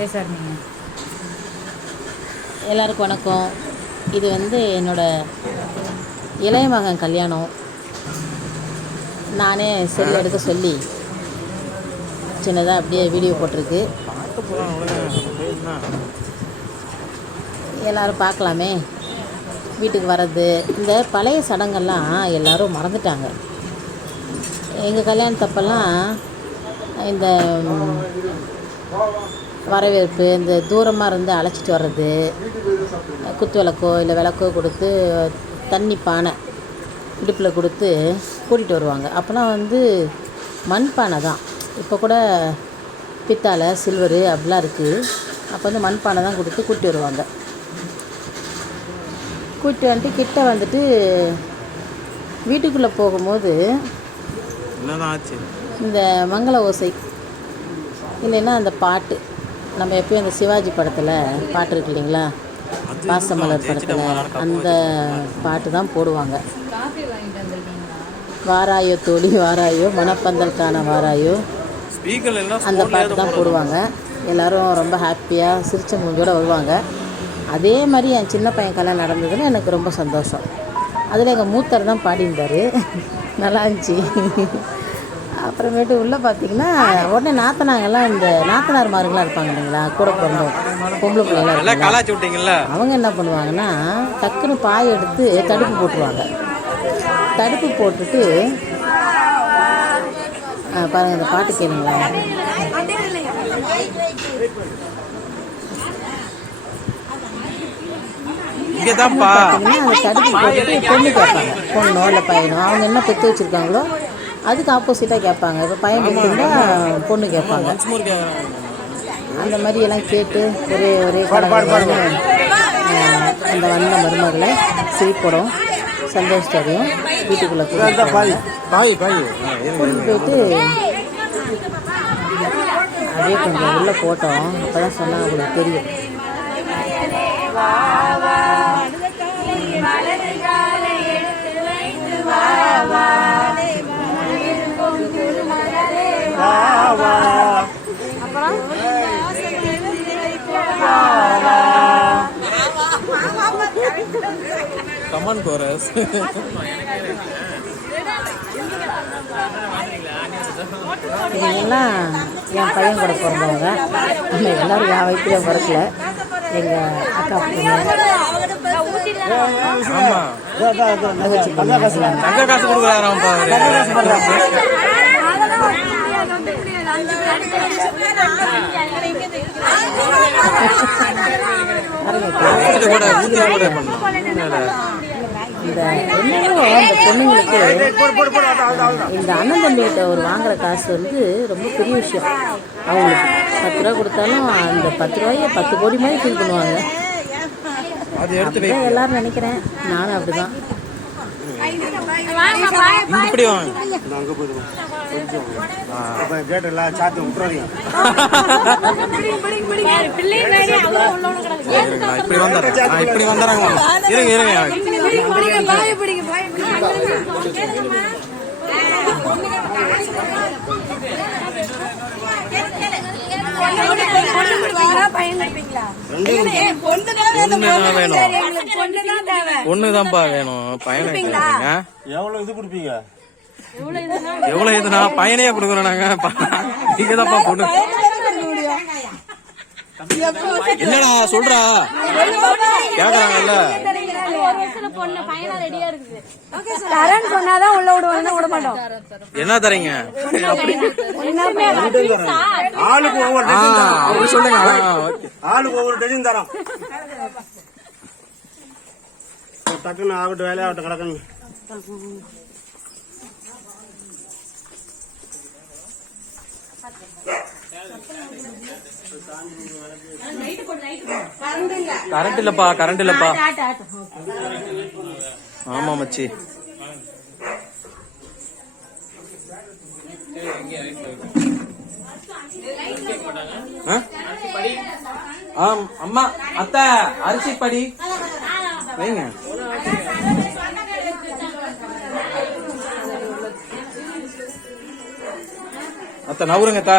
பேசாரு எல்லாருக்கும் வணக்கம். இது வந்து என்னோடய இளைய மகன் கல்யாணம். நானே செல் எடுக்க சொல்லி சின்னதாக அப்படியே வீடியோ போட்டிருக்கு. எல்லோரும் பார்க்கலாமே. வீட்டுக்கு வர்றது. இந்த பழைய சடங்கெல்லாம் எல்லோரும் மறந்துட்டாங்க. எங்கள் கல்யாணத்தப்பெல்லாம் இந்த வரவேற்பு இந்த தூரமாக இருந்து அழைச்சிட்டு வர்றது குத்து விளக்கோ இல்லை விளக்கோ கொடுத்து தண்ணி பானை இடுப்பில் கொடுத்து கூட்டிகிட்டு வருவாங்க. அப்போலாம் வந்து மண் பானை தான். இப்போ கூட பித்தாளை சில்வரு அப்படிலாம் இருக்குது அப்போ வந்து மண் பானை தான் கொடுத்து கூட்டிட்டு வருவாங்க. கூட்டிட்டு வந்துட்டு கிட்ட வந்துட்டு வீட்டுக்குள்ளே போகும்போது இந்த மங்கள ஓசை. இல்லைன்னா அந்த பாட்டு. நம்ம எப்பயும் அந்த சிவாஜி படத்தில் பாட்டு இருக்கு இல்லைங்களா? பாசமலர் படத்தில் அந்த பாட்டு தான் போடுவாங்க. காஃபி வாங்கிட்டு வந்திருக்கீங்களா? வாராயோ தோழி வாராயோ மணப்பந்தல்கான வாராயோ. அந்த பாட்டு தான் போடுவாங்க. எல்லாரும் ரொம்ப ஹாப்பியாக சிரிச்ச மூஞ்சோட வருவாங்க. அதே மாதிரி என் சின்ன பையன் கல்யாணம் நடந்ததுன்னு எனக்கு ரொம்ப சந்தோஷம். அதில் எங்கள் மூத்தர் தான் பாடியிருந்தார். நல்லா இருந்துச்சு. அப்புறமேட்டு உள்ளே பார்த்தீங்கன்னா உடனே நாத்தனாங்கெல்லாம் இந்த நாத்தனார் மாருங்களாம் இருப்பாங்க இல்லைங்களா? கூட பிறந்தோம் பொம்பளை விட்டீங்கல்ல? அவங்க என்ன பண்ணுவாங்கன்னா டக்குன்னு பாய் எடுத்து தடுப்பு போட்டுருவாங்க. தடுப்பு போட்டுட்டு ஆ, பாருங்க இந்த பாட்டு தான்ப்பா பார்த்தீங்கன்னா அந்த தடுப்பு போட்டுட்டு பொண்ணு கேட்பாங்க. பொண்ணோ இல்லை பையனோ அவங்க என்ன பெற்று வச்சுருக்காங்களோ அதுக்கு ஆப்போசிட்டாக கேட்பாங்க. இப்போ பையன் பெற்றுருந்தா பொண்ணு கேட்பாங்க. அந்த மாதிரி எல்லாம் கேட்டு ஒரே ஒரே அந்த வந்த மருமகளை சிரிப்படும் சந்தோஷத்தோடையும் வீட்டுக்குள்ளே கூட்டிட்டு போயிட்டு அப்படியே கொஞ்சம் உள்ளே போட்டோம். அப்போ தான் சொன்னால் அவங்களுக்கு தெரியும். கமன் கோரஸ் இவங்கெல்லாம் என் பையன் கூட பிறந்தவங்க. அவங்க எல்லாரும் என் வயிற்றுல பிறக்கல. எங்கள் அக்கா பொண்ணு ஆமா. தங்கச்சி பொண்ணு எல்லாம் தங்க காசு கொடுக்குறாராம்ப்பா அவரு பாருங்க, ஊத்திட்டு கூட ஊத்திட்டு கூட பண்ணலாம் இந்த என்னவோ அந்த பொண்ணுங்களுக்கு இந்த அண்ணன் தம்பிகிட்ட ஒரு வாங்குற காசு வந்து ரொம்ப பெரிய விஷயம். அவங்களுக்கு பத்து ரூபா கொடுத்தாலும் அந்த பத்து ரூபாய பத்து கோடி மாதிரி ஃபீல் பண்ணுவாங்க. அப்படிதான் எல்லாரும் நினைக்கிறேன். நானும் அப்படிதான். இங்க இப்படி வாங்க கேட்டெல்லாம் சாத்தி விட்டுறாதீங்க இப்படி வந்துடுறேன் இப்படி வந்துடுறாங்க இருங்க இருங்க ஒண்ணுதான்ப்பா வேணும் பையனை எவ்வளவு இது கொடுப்பீங்க? எவ்வளவு இதுனா பையனையே கொடுக்குறோம் நாங்க. நீங்க தான்ப்பா பொண்ணு. என்னடா சொல்றா? கேக்குறாங்கல்ல. என்ன தரீங்க? அப்படி ஆளுக்கு ஒவ்வொரு டஜன் சொல்லுங்க. ஆளுக்கு ஒவ்வொரு டஜன் தரோம். டக்குன்னு ஆகட்டும் வேலையாகட்டும் கிடக்குன்னு. கரண்ட் இல்லப்பா கரண்ட் இல்லப்பா ஆமா மச்சி. அம்மா அத்தை அரிசி படி. வைங்க. அத்தை நவுருங்க அத்தா.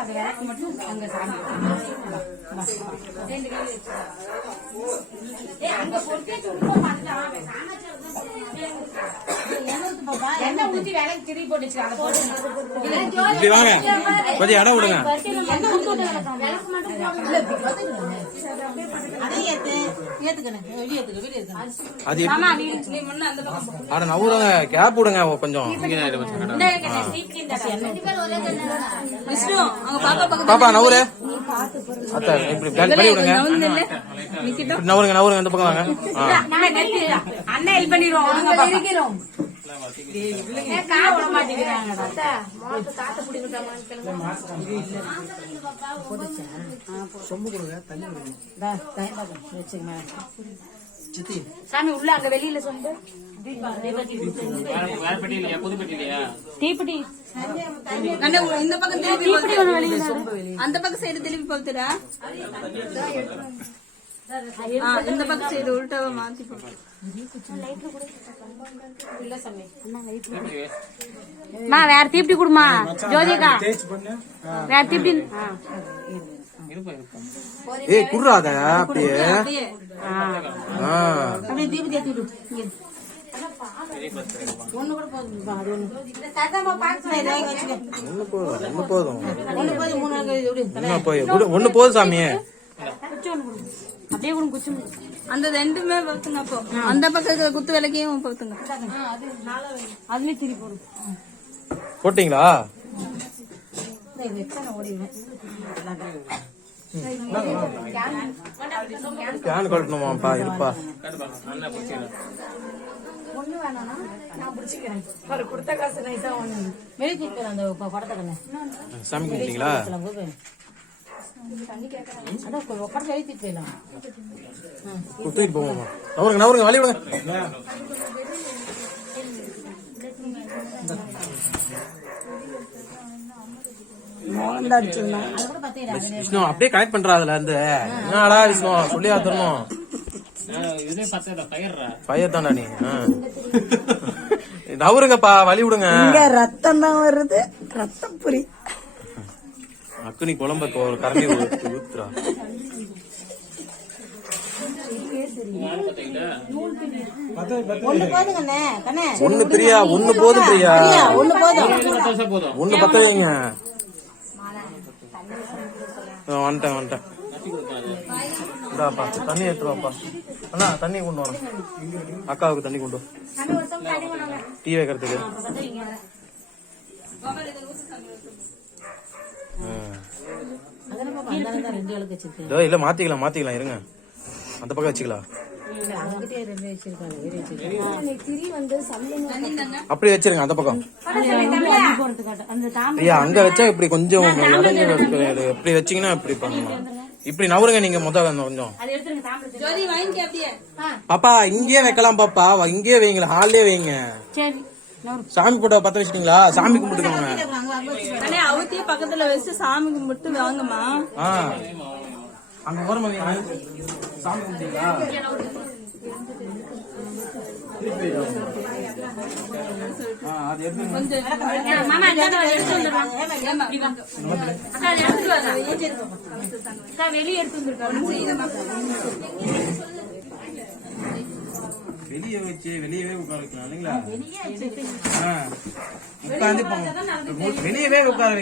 வாங்க இப்படி வாங்க. கொஞ்சம் இடம் விடுங்க. அதே அட நவுறங்க கேப் விடுங்க. கொஞ்சம் பாப்பா நவுரு அத்தை இப்படி பண்ணி விடுங்க. நவுருங்க நவுருங்க இந்த பக்கம் வாங்க. அண்ணன் ஹெல்ப் பண்ணிடுவோம் சாமி உள்ள அங்க வெளியில சொல்லு தீப்பெட்டி. இந்த பக்கம். அந்த பக்கம் சைடு திருப்பி போகுதுடா ஆ, இந்த பக்கம் சைடு உள்டாவ மாத்தி மா வேற தீப்டி குடுமா ஜோதிகா. வேற தீப்டி. ஏய் குடுறாத அப்படியே. விடு. ஒண்ணு கூட போதும் அது ஒண்ணு. போதும் ஒண்ணு போதும். ஒண்ணு போதும் சாமி. அப்படியே கூட குச்சி அந்த ரெண்டுமே பத்துங்க அப்போ. அந்த பக்கம் இருக்கிற குத்து விளக்கையும் பத்துங்க அதுலயே திரி போடும் போட்டீங்களா? கேன் கட்டணுமாப்பா இருப்பா. ஒரு கொடுத்த காசு நைஸா ஒண்ணு. வெளியே தூக்கி அந்த ப- படத்தை கண்ணு. சாமி கும்பிட்டீங்களா? போகலாம், போய் பாரு. நவருங்க நவருங்க வழி விடுங்க அது விஷ்ணு அப்படியே கனெக்ட் பண்றா அதுல இருந்து என்னடா விஷ்ணு சொல்லி தரணும் ஃபயர் தான்டா நீ ஆ. நவருங்கப்பா வழி விடுங்க ரத்தம் தான் வருது ரத்தம் புரி அக்குனி குழம்ப இப்போ ஒரு கரண்டி ஊத்து- ஊத்துறா. ஒண்ணு பிரியா ஒண்ணு போதும் பிரியா. ஒண்ணு போதும் ஒண்ணு பத்த வைங்க ஆ, வந்துட்டேன் வந்துட்டேன். இந்தாப்பா தண்ணி எடுத்துருவாப்பா அண்ணா தண்ணி கொண்டு வரணும் அக்காவுக்கு தண்ணி கொண்டு. டீ வைக்கிறதுக்கு. ம். இதோ இல்ல மாத்திக்கலாம் மாத்திக்கலாம் இருங்க. அந்த பக்கம் வச்சுக்கலாம். அப்படி வச்சிருங்க அந்த பக்கம். அங்க வச்சா இப்படி கொஞ்சம் இப்படி வச்சீங்கன்னா இப்படி பண்ணலாம். இப்படி நவருங்க நீங்க முத கொஞ்சம். பாப்பா இங்கேயே வைக்கலாம் பாப்பா. இங்கேயே வைங்களா ஹால்லே வைங்க. சரி. சாமி போட்டோ பத்த வச்சிட்டீங்களா? சாமி கும்பிட்டுக்கோங்க. அவத்தையும் பக்கத்துல வச்சு சாமி கும்பிட்டு வாங்கம்மா. அங்க ஓரமா வைங்க. சாமி கும்பிட்டீங்களா? அது எடுத்து மாமா இந்தாங்க, எடுத்து வந்துடுறாங்க ஏம்மா, இப்படி வாங்க. அக்கா, அதை எடுத்துட்டு வாங்க. அக்கா, வெளியே எடுத்து வந்துருக்கா வெளியே வச்சு வெளியவே உட்கார வைக்கலாம் இல்லைங்களா போங்க. வெளியவே உட்கார.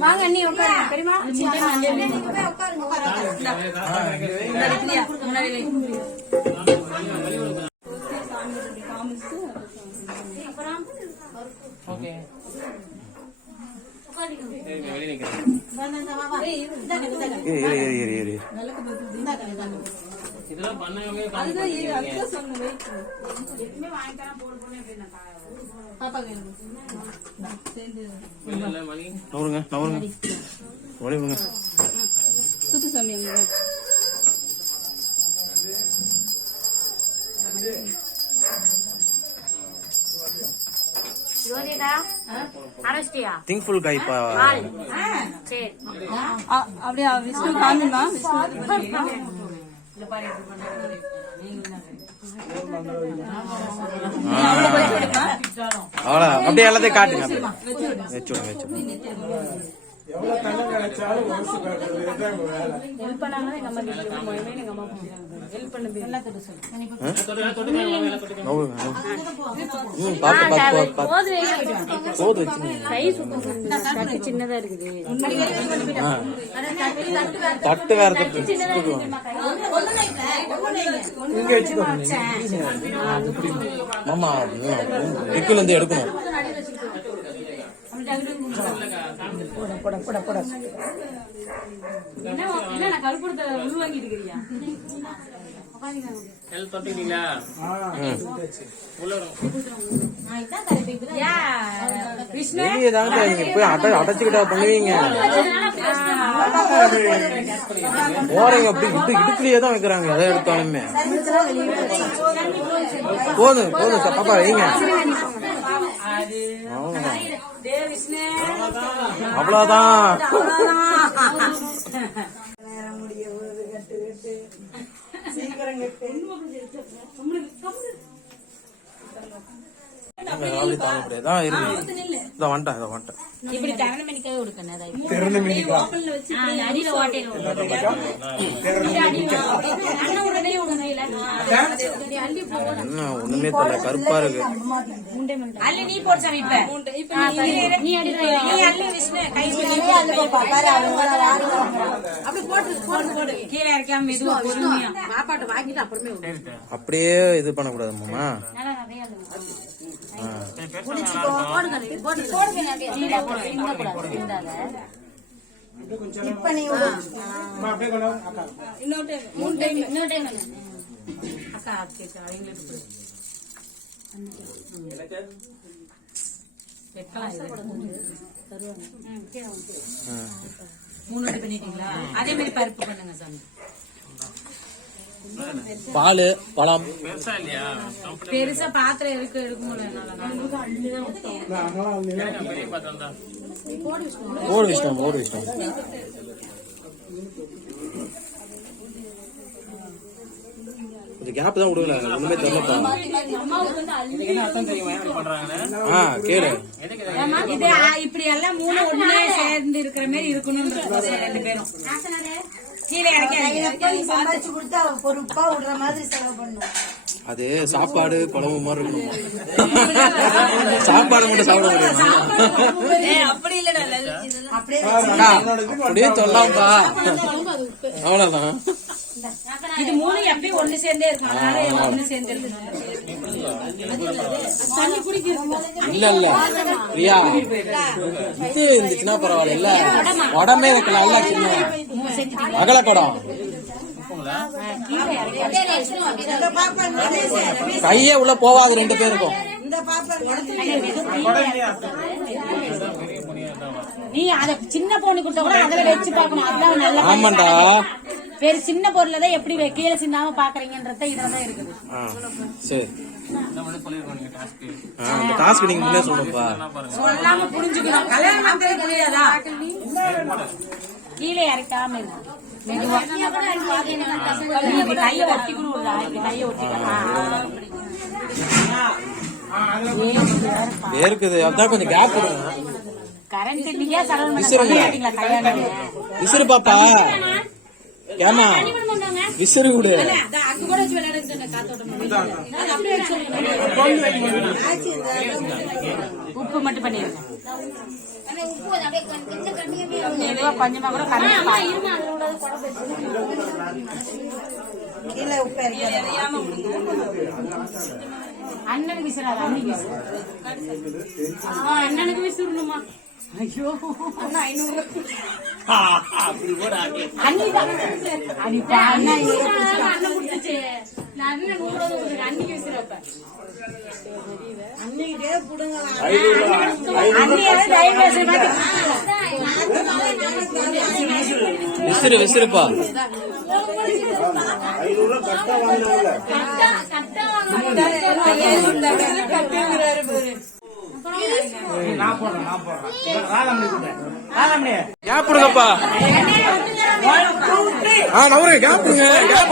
வாங்க உட்காருங்க. பெரியமா சின்ன அண்ணி ஆ, சொன்னேன், wait. நவருங்க நவருங்க வழி விடுங்க சுத்து சாமி அரைச்சிட்டியா? திங்க்ஃபுல் கை பா. ஆள் சரி. அப்படியே விஷ்ணு காமிமா அவ்வளோ அப்படியே எல்லாத்தையும் காட்டுங்க. அப்படியே. வச்சு விடுங்க வச்சு விடுங்க. ஹெல்ப் பண்ணாங்கன்னா எங்க அம்மா கிட்ட போய் எங்க அம்மா ஹெல்ப் பண்ண நோவு, நோவு. ம், பார்த்து பார்த்து பார்த்து பார்த்து போது வச்சுருங்க கை சுத்தம் தட்டு சின்னதா இருக்குது ஆ. தட்டு வேற தட்டு தூக்குவாங்க. இங்க வச்சுக்கோங்க மாமா இருந்து எடுக்கணும் உள் வாங்கிட்டு இருக்கிறியா வெளியே தாங்க நீங்க போய் அட அடைச்சுக்கிட்டா பண்ணுவீங்க. போறீங்க அப்படி இடு இடுப்புலயே தான் வைக்கிறாங்க எதை எடுத்தாலுமே. போதும் போதும் சார் பாப்பா வைங்க. அவ்வளவுதான். அப்படி தாங்க முடியாது. ஆ, இருங்க. இதை வந்துட்டேன் இதை வந்துட்டேன் இப்படி திறந்த மணிக்காக கொடுக்கணும் அடியில ஓட்டையில அண்ணன் உடனே விடுங்க இல்ல. என்ன ஒண்ணுமே தெரியல கருப்பா இருக்கு. அள்ளி நீ போடு சாமி இப்ப. நீ அடி நீ அள்ளி விஷ்ணு கை அப்படி போட்டு போட்டு போடு கீழே இறக்காம மெதுவா பொறுமையா. பாப்பாட்ட வாங்கிட்டு அப்புறமே விடு அப்படியே இது பண்ணக்கூடாது மாமா. இன்னொரு டைம் இன்னொரு டைம் அக்கா மூணு பண்ணிட்டீங்களா? அதே மாதிரி பருப்பு பண்ணுங்க சாமி. பால் பழம். பெருசா பாத்திரம் இருக்கு ஓடு இஷ்டம் ஓடு கொஞ்சம் கேப் தான் விடுங்களேன் ஒண்ணுமே தெரியலப்பா ஆ கேளு. இப்படி எல்லாம் மூணு ஒண்ணே சேர்ந்து இருக்கிற மாதிரி இருக்கணும்ன்றது ரெண்டு பேரும். சம்பாதிச்சு கொடுத்து பொறுப்பா விடுற மாதிரி செலவு பண்ணும். அது சாப்பாடு குழம்பு மாதிரி இருக்கணும் சாப்பாடு மட்டும் சாப்பிட முடியும் அப்படியே சொல்லலாம்ப்பா அவ்வளவுதான். இது மூணு எப்பயும் ஒண்ணு சேர்ந்தே இருக்கும் ஒண்ணு சேர்ந்து இல்ல இல்ல பிரியா இது இருந்துச்சுன்னா பரவாயில்ல. இல்ல உடம்பே வைக்கலாம் இல்ல சின்ன பாப்பா இந்த கையே உள்ள போவாது ரெண்டு பேருக்கும். நீ அத சின்ன பொண்ணு கொடுத்தா கூட அதுல வச்சு பார்க்கணும். அதான் நல்ல ஆமாண்டா. வேறு சின்ன பொருள்ல தான் எப்படி கீழே சின்னாம பாக்குறீங்கன்றத இதுல தான் இருக்குது. சரி. ஆ, இந்த டாஸ்க் நீங்க முன்னே சொல்லுப்பா சொல்லாம புரிஞ்சுக்கணும். கல்யாணம் புரியாதா கீழே இறக்காம கையை கையை இருக்குது அதான் கொஞ்சம் கேப் விடுங்க கரண்ட் இல்லையா? கல்யாணம்? விசிறு பாப்பா. ஏமா விசிறு விடு உப்பு மட்டும் பண்ணிருங்க கொஞ்சமா கூட கீழே உப்பு. அண்ணனுக்கு விசிறாது விசிறு அண்ணனுக்கு விசிறணுமா? ஐயோ. அண்ணா ஐநூறு. அண்ணன். நான் நூறு. அன்னைக்கிட்டே விசிறு விசிறுப்பா. வாங்கினாங்க கட்டா வாங்க. நான் போடுறேன் நான் போடுறேன் ராதாமணி கூட ராதாமணி கேப் கொடுங்கப்பா ஆ நவருங்க கேப் கொடுங்க கேப்